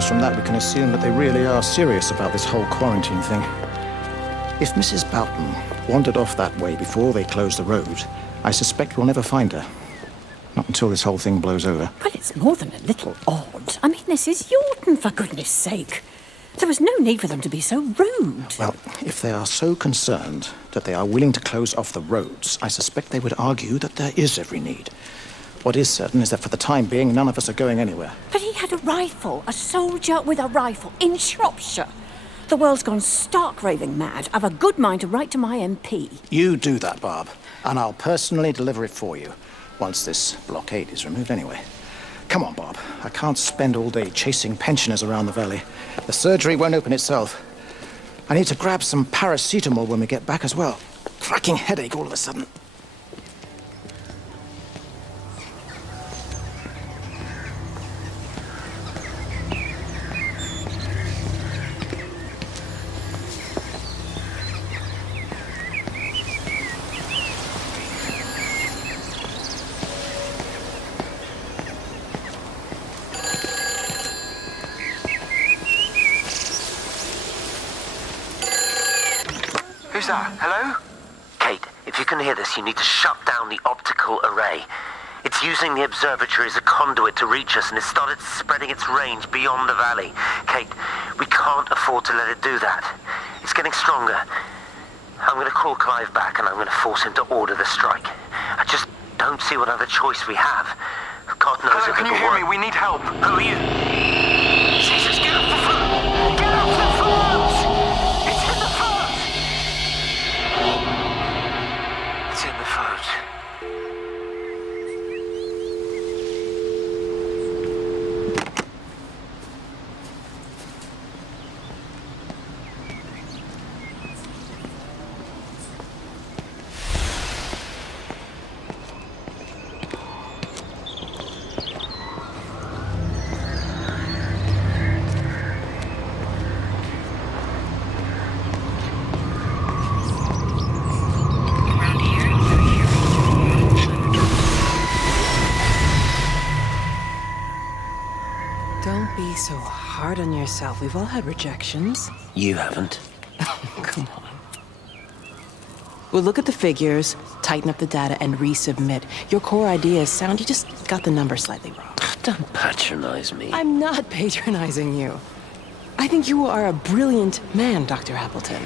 suppose from that we can assume that they really are serious about this whole quarantine thing. If Mrs. Boughton wandered off that way before they closed the road, I suspect we'll never find her. Not until this whole thing blows over. Well, it's more than a little odd. I mean, this is Yorton, for goodness sake. There was no need for them to be so rude. Well, if they are so concerned that they are willing to close off the roads, I suspect they would argue that there is every need. What is certain is that for the time being, none of us are going anywhere. But he had a rifle, a soldier with a rifle, in Shropshire. The world's gone stark raving mad. I've a good mind to write to my MP. You do that, Barb, and I'll personally deliver it for you, once this blockade is removed anyway. Come on, Bob. I can't spend all day chasing pensioners around the valley. The surgery won't open itself. I need to grab some paracetamol when we get back as well. Cracking headache all of a sudden. Who's that? Hello? Kate, if you can hear this, you need to shut down the optical array. It's using the observatory as a conduit to reach us, and it's started spreading its range beyond the valley. Kate, we can't afford to let it do that. It's getting stronger. I'm going to call Clive back, and I'm going to force him to order the strike. I just don't see what other choice we have. God knows Hello, if can you hear me? We need help. Who are you? Jesus, get off the phone! Get off the phone! It's in the phone! It's in the phone. Don't be so hard on yourself. We've all had rejections. You haven't. Come on. We'll look at the figures, tighten up the data, and resubmit. Your core idea is sound, you just got the number slightly wrong. Don't patronize me. I'm not patronizing you. I think you are a brilliant man, Dr. Appleton.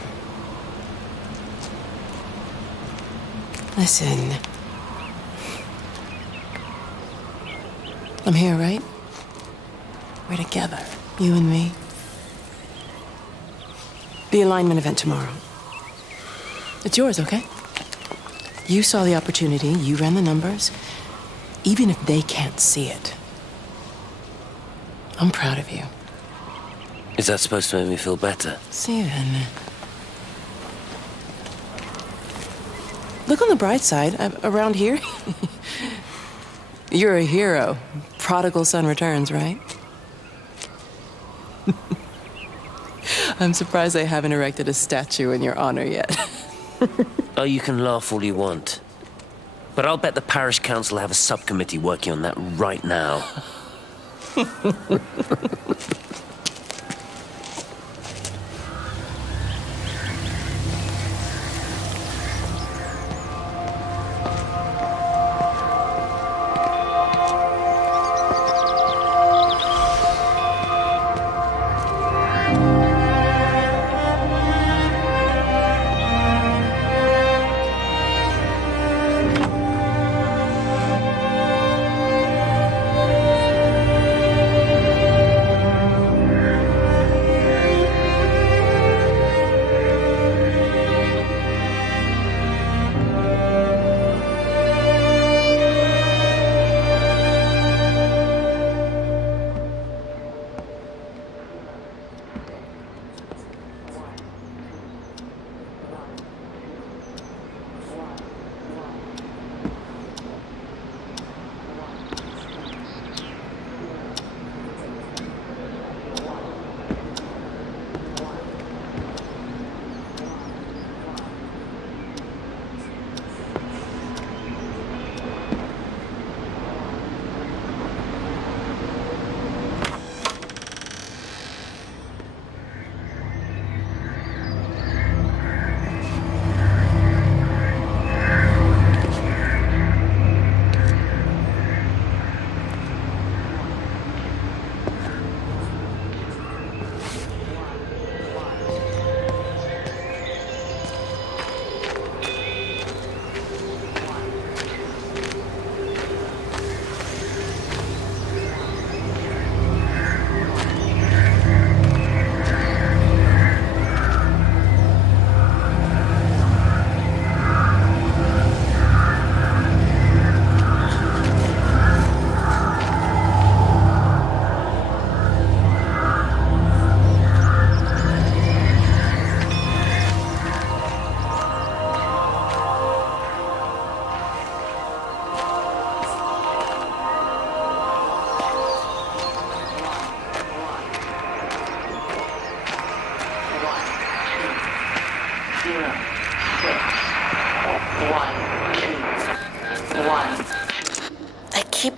Listen. I'm here, right? We're together, you and me. The alignment event tomorrow. It's yours, okay? You saw the opportunity, you ran the numbers. Even if they can't see it, I'm proud of you. Is that supposed to make me feel better? Steven. Look on the bright side. Around here, you're a hero. Prodigal son returns, right? I'm surprised they haven't erected a statue in your honor yet. Oh, you can laugh all you want. But I'll bet the parish council have a subcommittee working on that right now.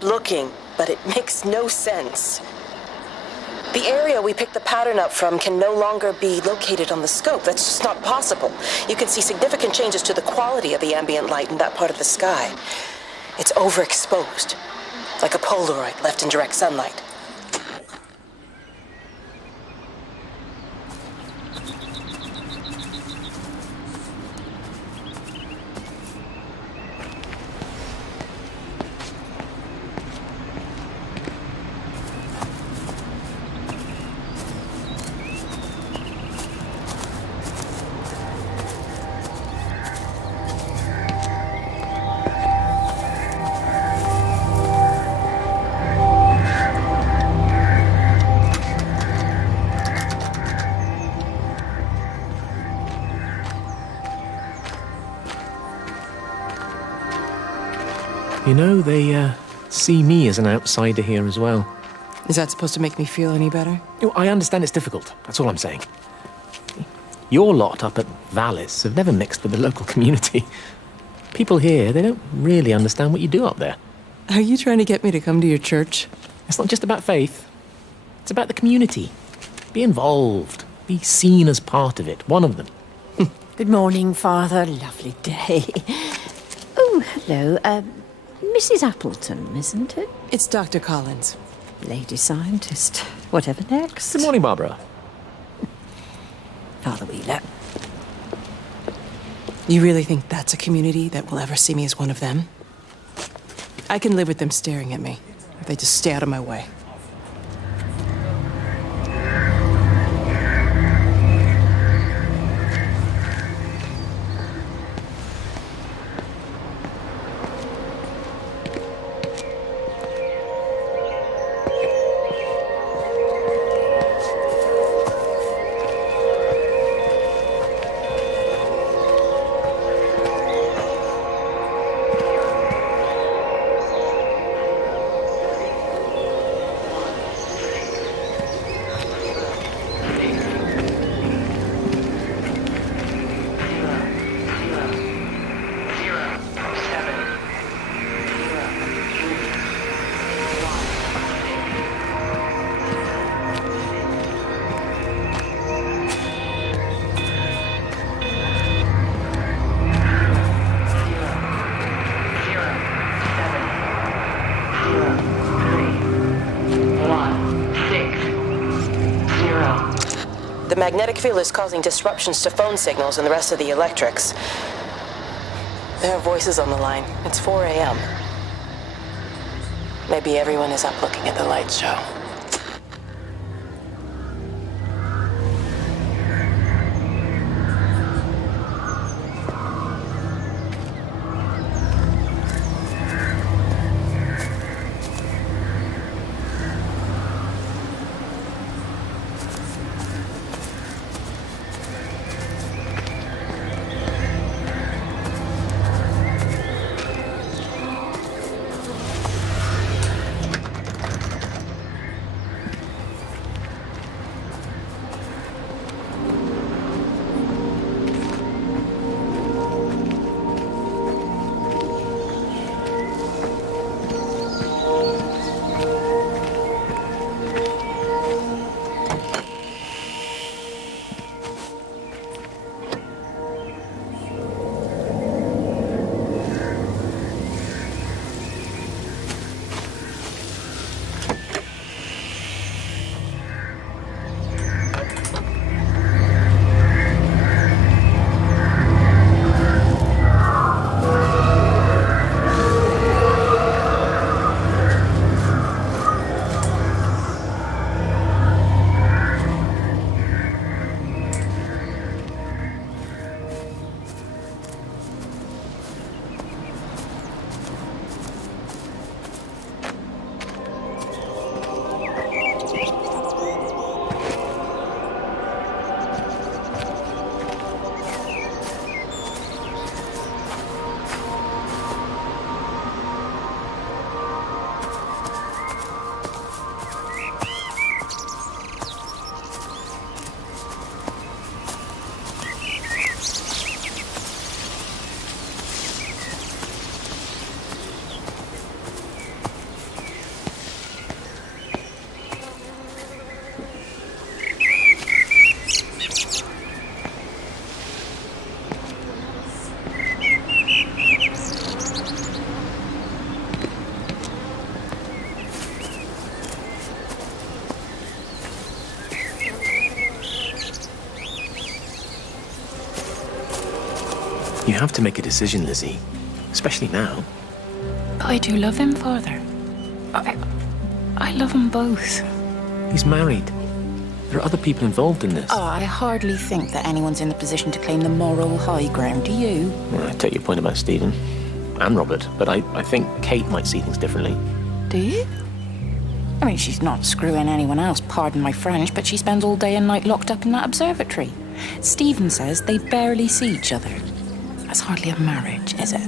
looking, but it makes no sense. The area we picked the pattern up from can no longer be located on the scope. That's just not possible. You can see significant changes to the quality of the ambient light in that part of the sky. It's overexposed, like a Polaroid left in direct sunlight. You know, they see me as an outsider here as well. Is that supposed to make me feel any better? You know, I understand it's difficult. That's all I'm saying. Your lot up at Vallis have never mixed with the local community. People here, they don't really understand what you do up there. Are you trying to get me to come to your church? It's not just about faith. It's about the community. Be involved. Be seen as part of it. One of them. Good morning, Father. Lovely day. Oh, hello. Mrs. Appleton, isn't it? It's Dr. Collins. Lady scientist. Whatever next. Good morning, Barbara. Father Wheeler. You really think that's a community that will ever see me as one of them? I can live with them staring at me, if they just stay out of my way. The magnetic field is causing disruptions to phone signals and the rest of the electrics. There are voices on the line. It's 4 a.m. Maybe everyone is up looking at the light show. You have to make a decision, Lizzie. Especially now. But I do love him, Father. I love them both. He's married. There are other people involved in this. Oh, I hardly think that anyone's in the position to claim the moral high ground, do you? Well, I take your point about Stephen and Robert, but I think Kate might see things differently. Do you? I mean, she's not screwing anyone else, pardon my French, but she spends all day and night locked up in that observatory. Stephen says they barely see each other. That's hardly a marriage, is it?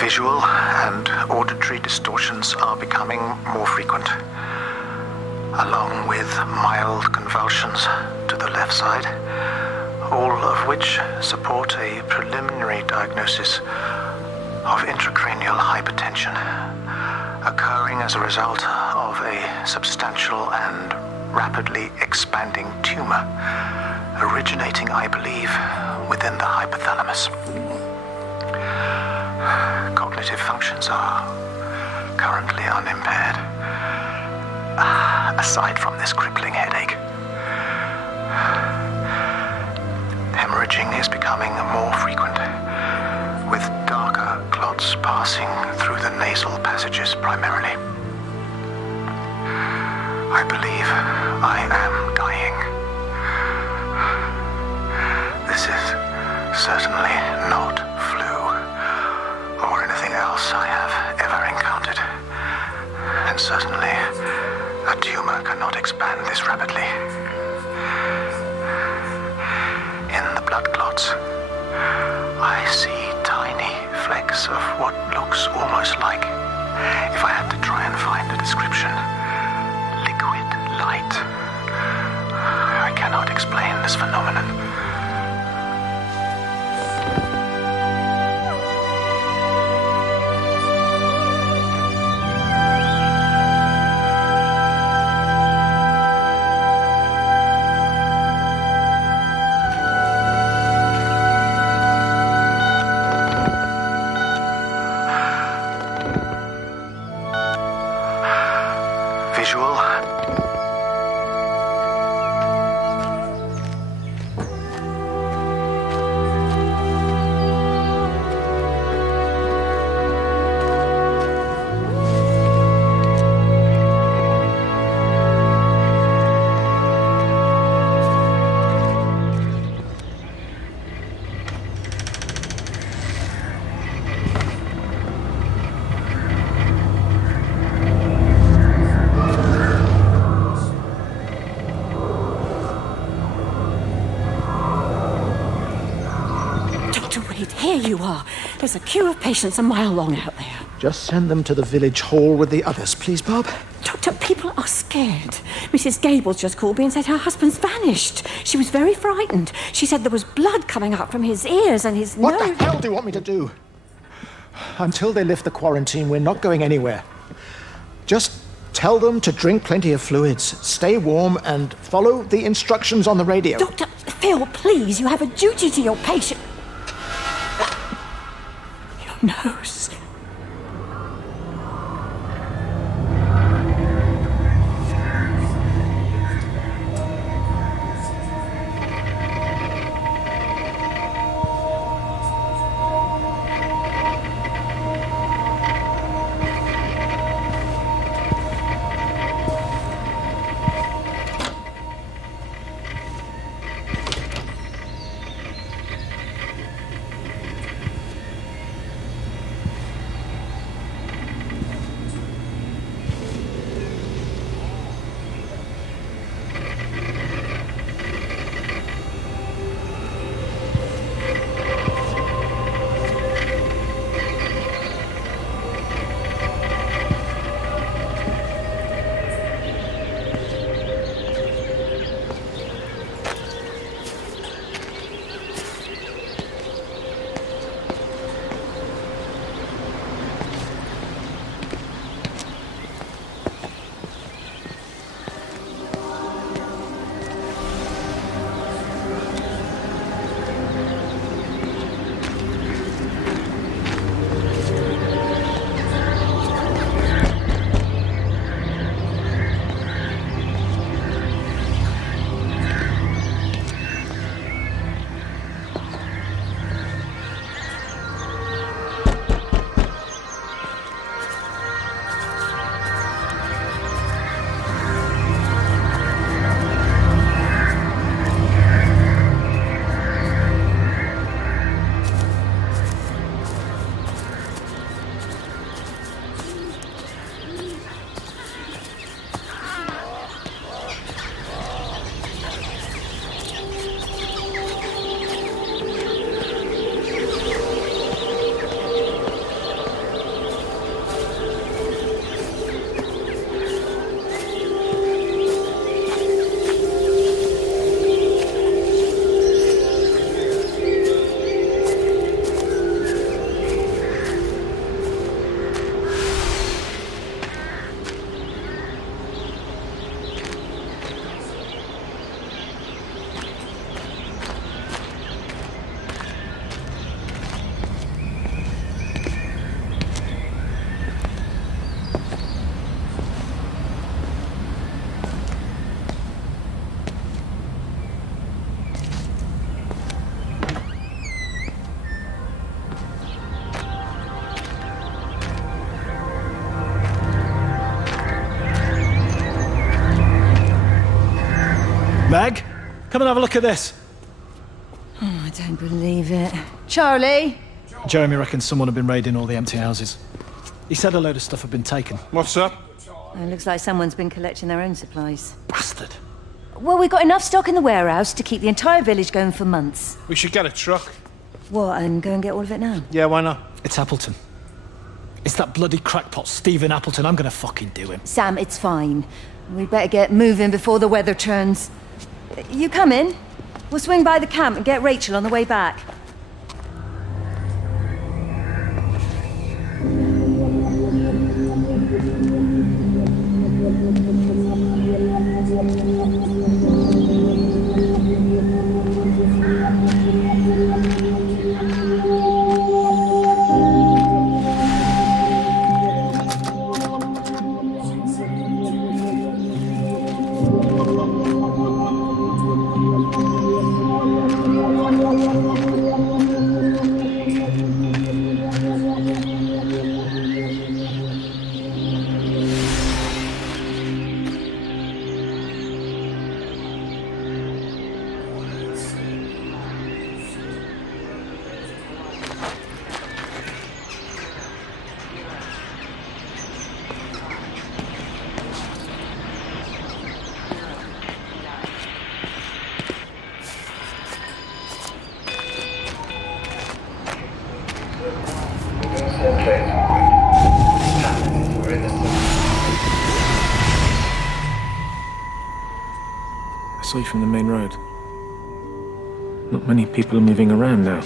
Visual and auditory distortions are becoming more frequent, along with mild convulsions to the left side, all of which support a preliminary diagnosis of intracranial hypertension, occurring as a result of a substantial and rapidly expanding tumor, originating, I believe, within the hypothalamus. Cognitive functions are currently unimpaired, aside from this crippling headache. Hemorrhaging is becoming more frequent, with darker clots passing through the nasal passages primarily. I believe I am dying. This is certainly not flu or anything else I have ever encountered. And certainly, a tumor cannot expand this rapidly. In the blood clots, I see tiny flecks of what looks almost like, if I had to try and find a description, liquid light. I cannot explain this phenomenon. Visual here you are. There's a queue of patients a mile long out there. Just send them to the village hall with the others, please, Bob. Doctor, people are scared. Mrs. Gables just called me and said her husband's vanished. She was very frightened. She said there was blood coming up from his ears and his What nose. the hell do you want me to do? Until they lift the quarantine, we're not going anywhere. Just tell them to drink plenty of fluids, stay warm, and follow the instructions on the radio. Dr. Phil, please, you have a duty to your patient. Your nose. Meg, come and have a look at this. Oh, I don't believe it. Charlie? Jeremy reckons someone had been raiding all the empty houses. He said a load of stuff had been taken. What's up? It looks like someone's been collecting their own supplies. Bastard. Well, we've got enough stock in the warehouse to keep the entire village going for months. We should get a truck. What, and go and get all of it now? Yeah, why not? It's Appleton. It's that bloody crackpot Stephen Appleton. I'm gonna fucking do him. Sam, it's fine. We better get moving before the weather turns. You come in. We'll swing by the camp and get Rachel on the way back. saw you from the main road. Not many people are moving around now.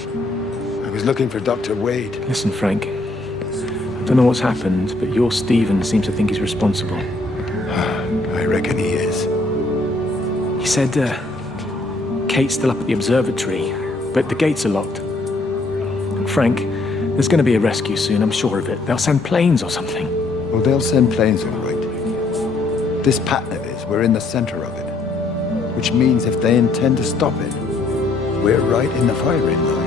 I was looking for Dr. Wade. Listen, Frank. I don't know what's happened, but your Stephen seems to think he's responsible. I reckon he is. He said, Kate's still up at the observatory, but the gates are locked. And Frank, there's going to be a rescue soon, I'm sure of it. They'll send planes or something. Well, they'll send planes, all right. This pattern of his, we're in the center of it. Which means if they intend to stop it, we're right in the firing line.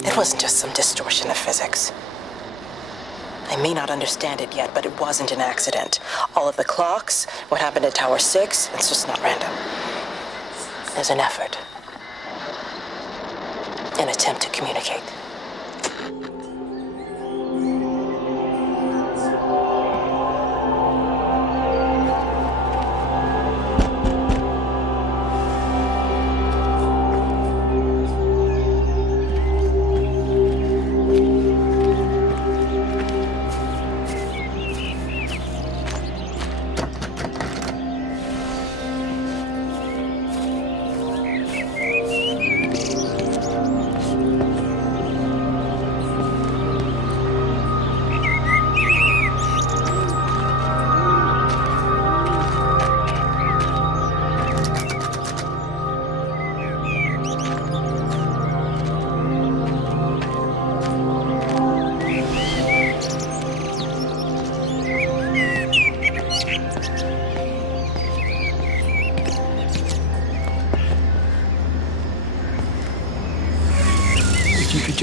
It wasn't just some distortion of physics. I may not understand it yet, but it wasn't an accident. All of the clocks, what happened at Tower 6, it's just not random. There's an effort. An attempt to communicate.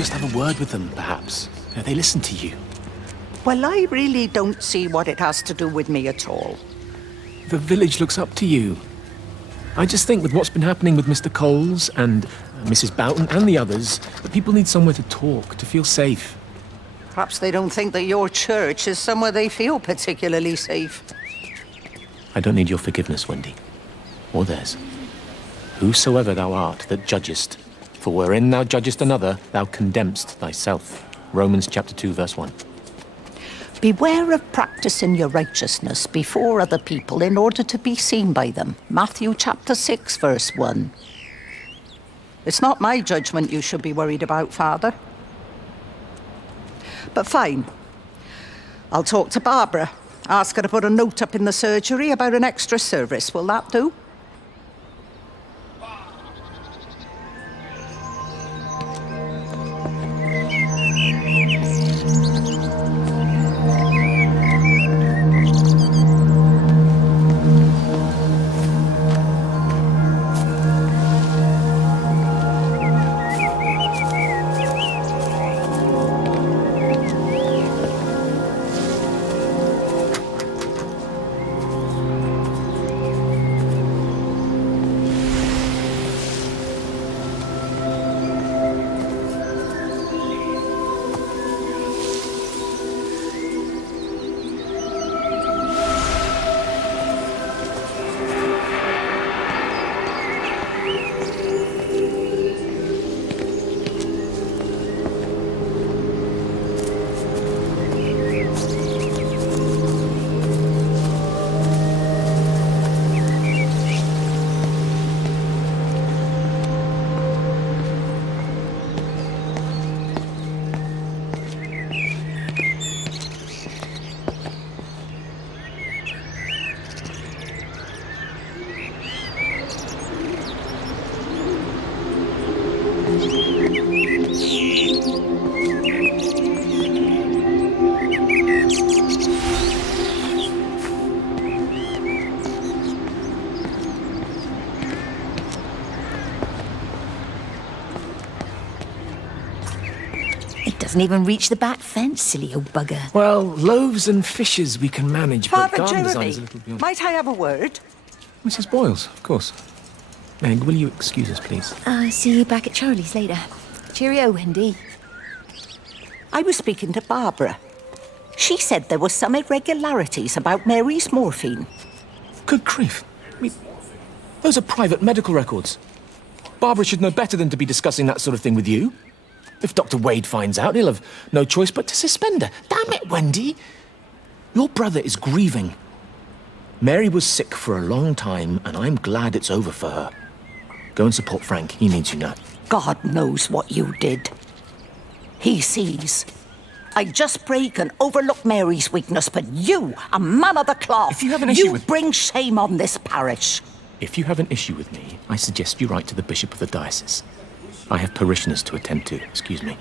just have a word with them, perhaps. They listen to you. Well, I really don't see what it has to do with me at all. The village looks up to you. I just think with what's been happening with Mr. Coles and Mrs. Boughton and the others, that people need somewhere to talk, to feel safe. Perhaps they don't think that your church is somewhere they feel particularly safe. I don't need your forgiveness, Wendy. Or theirs. Whosoever thou art that judgest, for wherein thou judgest another, thou condemnest thyself. Romans chapter 2, verse 1. Beware of practicing your righteousness before other people in order to be seen by them. Matthew chapter 6, verse 1. It's not my judgment you should be worried about, Father. But fine. I'll talk to Barbara. Ask her to put a note up in the surgery about an extra service. Will that do? Doesn't even reach the back fence, silly old bugger. Well, loaves and fishes we can manage, but Father garden design Jeremy, is a little beyond. might I have a word? Mrs. Boyles, of course. Meg, will you excuse us, please? See you back at Charlie's later. Cheerio, Wendy. I was speaking to Barbara. She said there were some irregularities about Mary's morphine. Good grief. I mean, those are private medical records. Barbara should know better than to be discussing that sort of thing with you. If Dr. Wade finds out, he'll have no choice but to suspend her. Damn it, Wendy! Your brother is grieving. Mary was sick for a long time, and I'm glad it's over for her. Go and support Frank. He needs you now. God knows what you did. He sees. I just break and overlook Mary's weakness, but you, a man of the cloth, If you have an issue with- bring shame on this parish. If you have an issue with me, I suggest you write to the Bishop of the Diocese. I have parishioners to attend to. Excuse me.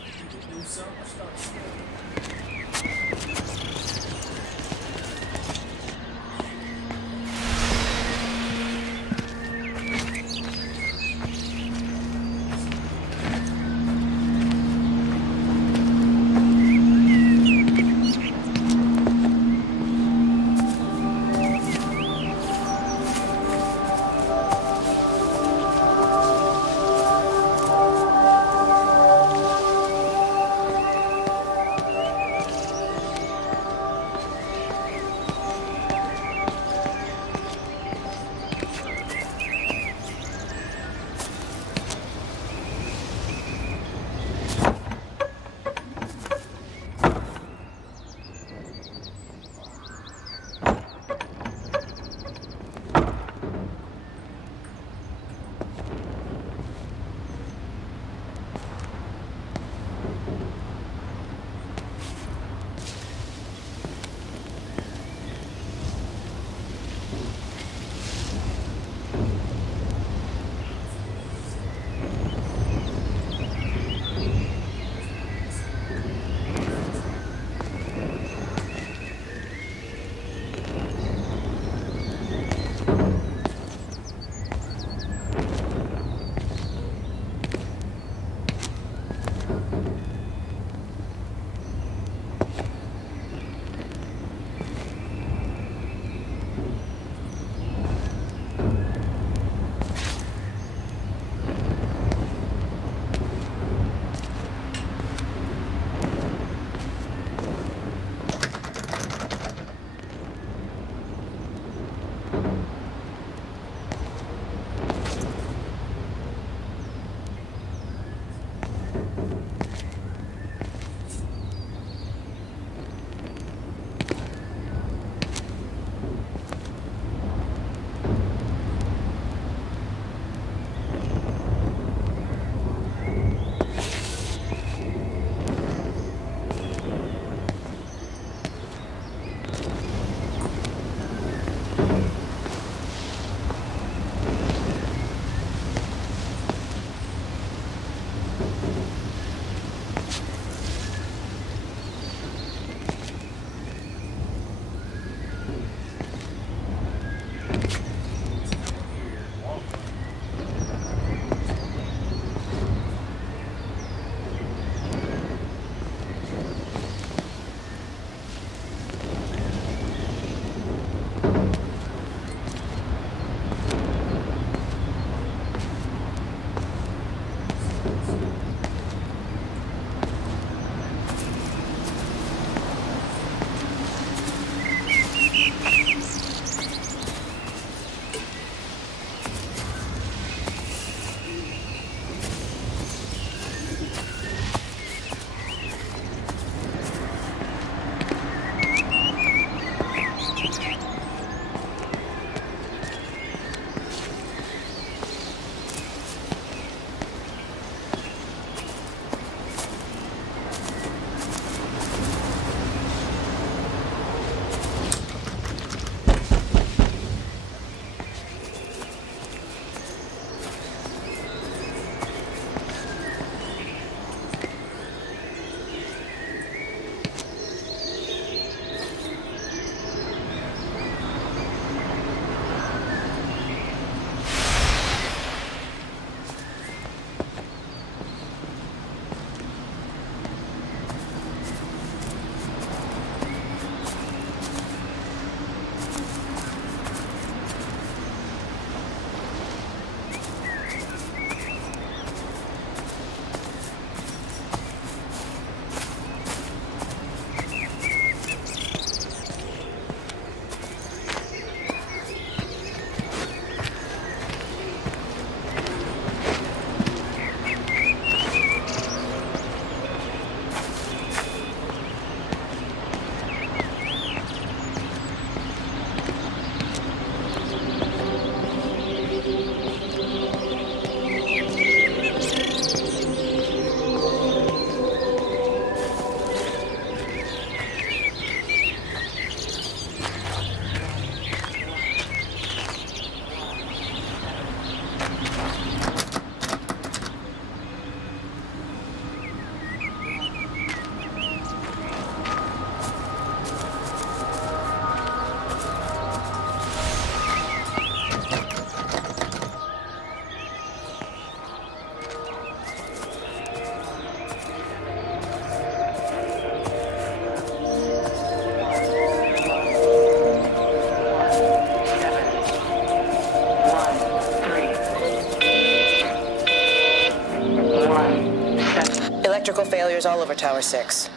over Tower 6.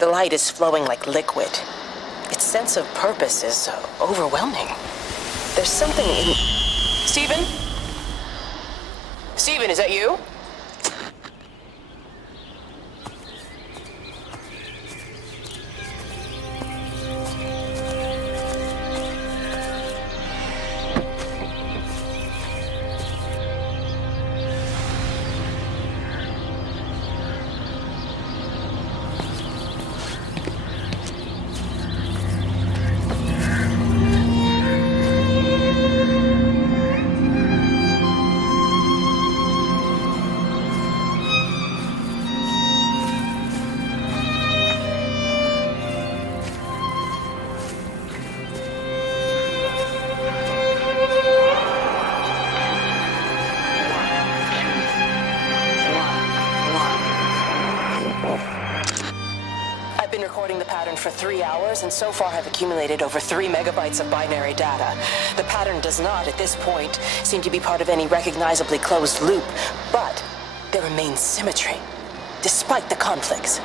The light is flowing like liquid. Its sense of purpose is overwhelming. There's something in... Stephen? Stephen, is that you? For 3 hours, and so far have accumulated over 3 megabytes of binary data. The pattern does not, at this point, seem to be part of any recognizably closed loop, but there remains symmetry, despite the conflicts.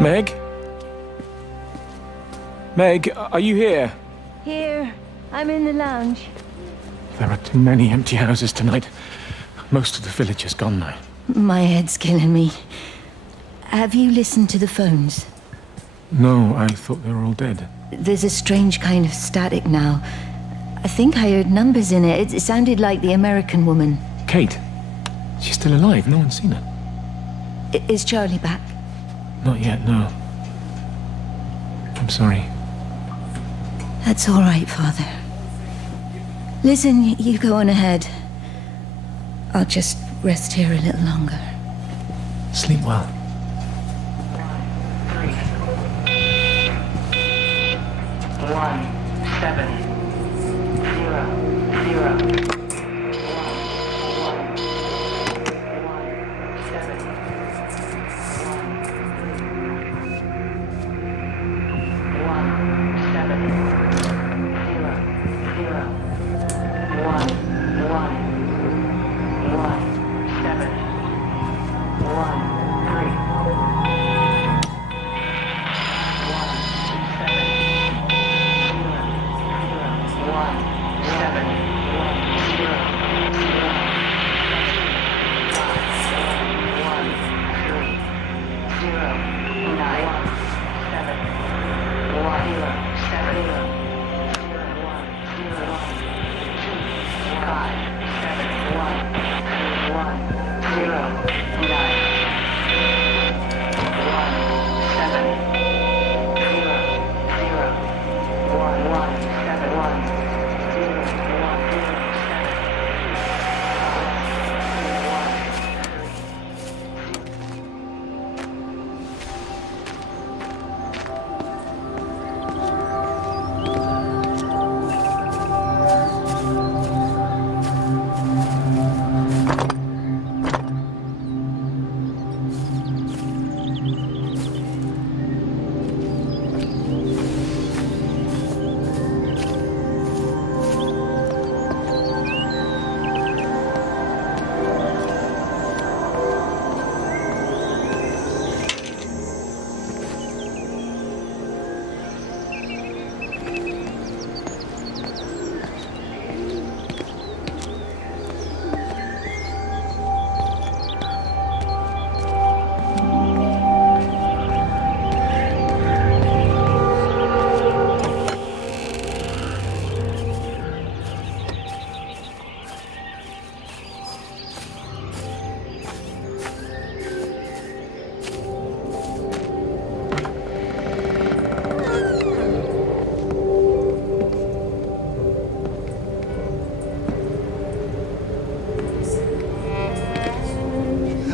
Meg? Meg, are you here? Here. I'm in the lounge. There are too many empty houses tonight. Most of the village is gone now. My head's killing me. Have you listened to the phones? No, I thought they were all dead. There's a strange kind of static now. I think I heard numbers in it. It sounded like the American woman. Kate? She's still alive. No one's seen her. Is Charlie back? Not yet, no. I'm sorry. That's all right, Father. Listen, you go on ahead. I'll just rest here a little longer. Sleep well. 3, 1, 7, 0, 0.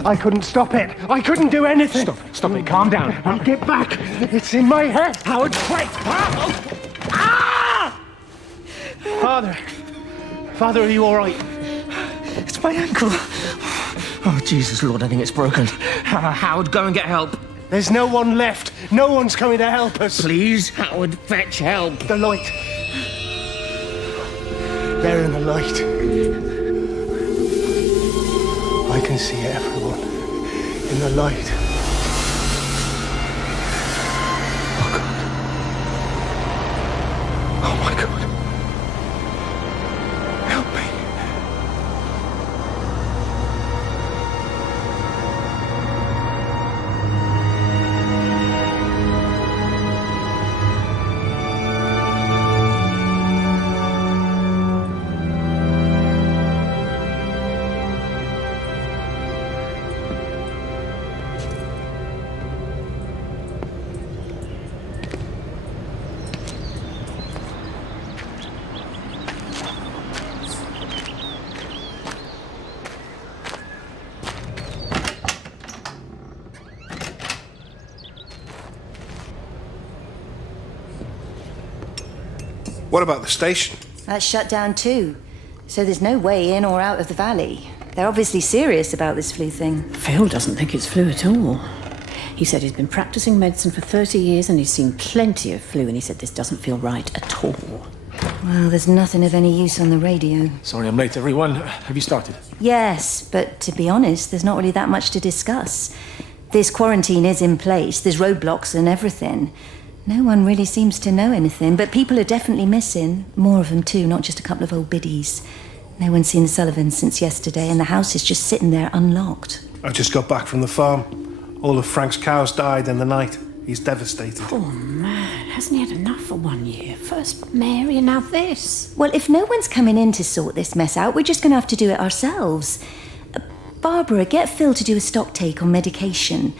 I couldn't stop it. I couldn't do anything. Stop it. Calm down. I'll get back. It's in my head. Howard, wait! Ah! Father, are you all right? It's my ankle. Oh, Jesus, Lord, I think it's broken. Howard, go and get help. There's no one left. No one's coming to help us. Please, Howard, fetch help. The light. There in the light. I can see everyone in the light. Oh, my God. Help me. What about the station? That's shut down too. So there's no way in or out of the valley. They're obviously serious about this flu thing. Phil doesn't think it's flu at all. He said he's been practicing medicine for 30 years and he's seen plenty of flu, and he said this doesn't feel right at all. Well, there's nothing of any use on the radio. Sorry I'm late, everyone. Have you started? Yes, but to be honest, there's not really that much to discuss. This quarantine is in place, there's roadblocks and everything. No one really seems to know anything, but people are definitely missing. More of them too, not just a couple of old biddies. No one's seen the Sullivans since yesterday, and the house is just sitting there unlocked. I just got back from the farm. All of Frank's cows died in the night. He's devastated. Poor man, hasn't he had enough for 1 year? First Mary and now this. Well, if no one's coming in to sort this mess out, we're just going to have to do it ourselves. Barbara, get Phil to do a stock take on medication.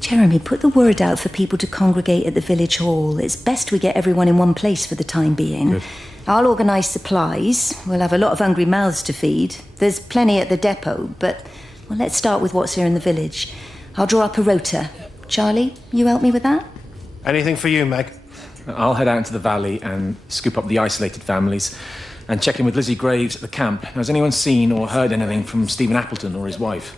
Jeremy, put the word out for people to congregate at the village hall. It's best we get everyone in one place for the time being. Good. I'll organise supplies. We'll have a lot of hungry mouths to feed. There's plenty at the depot, but well, let's start with what's here in the village. I'll draw up a rota. Charlie, you help me with that? Anything for you, Meg? I'll head out into the valley and scoop up the isolated families and check in with Lizzie Graves at the camp. Has anyone seen or heard anything from Stephen Appleton or his wife?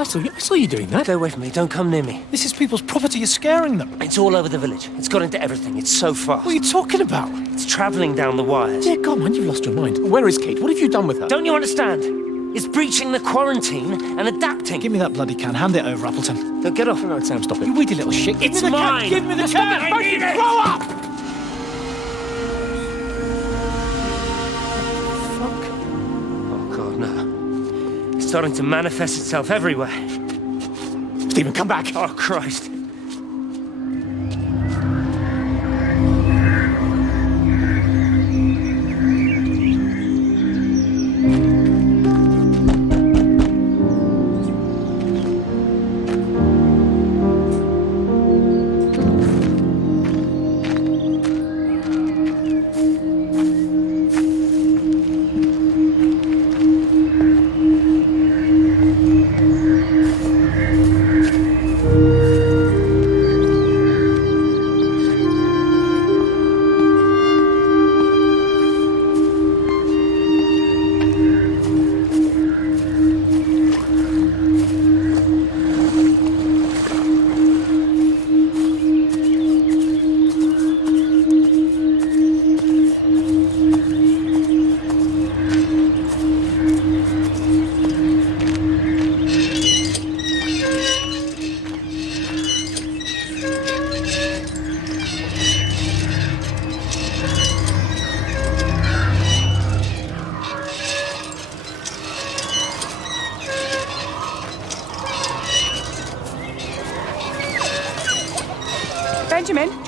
I saw you doing that. Stay away from me. Don't come near me. This is people's property. You're scaring them. It's all over the village. It's got into everything. It's so fast. What are you talking about? It's travelling down the wires. Dear God, man, you've lost your mind. Where is Kate? What have you done with her? Don't you understand? It's breaching the quarantine and adapting. Give me that bloody can. Hand it over, Appleton. Don't get off. No, Sam, stop it. You weedy little shit. Give It's me the mine. Can. Give me the can. I need it. Grow up! Oh, God, no. It's starting to manifest itself everywhere. Stephen, come back. Oh, Christ.